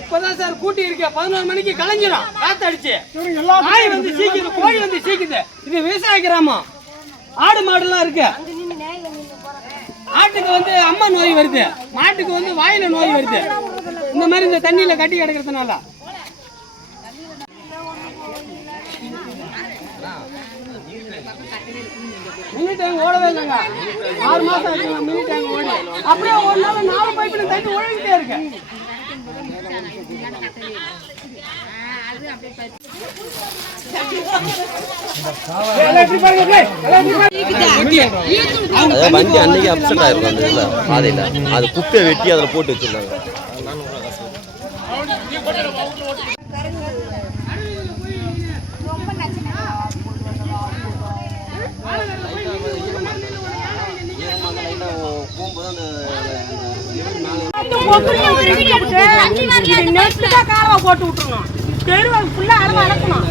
இப்பதான் சார் கூட்டி இருக்க 11 மணிக்கு கலைஞ்சிடும் காத்தடிச்சு நாய் வந்து சீக்குது கோழி வந்து சீக்குது. இது விவசாய கிராமம், ஆடு மாடுலாம் இருக்கு. ஆட்டுக்கு வந்து அம்மா நோய் வருது, மாட்டுக்கு வந்து வாயில நோய் வருது. இந்த மாதிரி இந்த தண்ணியில கட்டி கிடக்கிறதுனால மினி டேங்க் ஓடவே இல்லைங்க. 6 மாசம் ஆச்சுங்க மினி டேங்க் ஓடி. அப்படியே ஒரு நாள் 4 பைப்புல தண்ணி ஒழுங்கிட்டே இருக்கு. வண்டி அன்னைக்கு அப்செட் ஆயிருக்கும் அந்த இதுல பாதையில, அது குப்பையை வெட்டி அதில் போட்டு வச்சிருந்தாங்க. போட்டு விட்டுருணும். தெருவை ஃபுல்லா அளவு அளக்கணும்.